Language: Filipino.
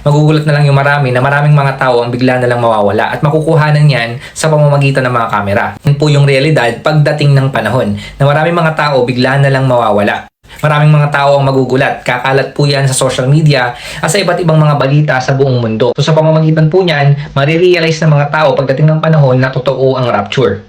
Magugulat na lang yung marami na maraming mga tao ang bigla na lang mawawala at makukuhanan yan sa pamamagitan ng mga kamera. Yun po yung realidad pagdating ng panahon na maraming mga tao bigla na lang mawawala. Maraming mga tao ang magugulat. Kakalat po yan sa social media at sa iba't ibang mga balita sa buong mundo. So sa pamamagitan po niyan, marirealize ng mga tao pagdating ng panahon na totoo ang rapture.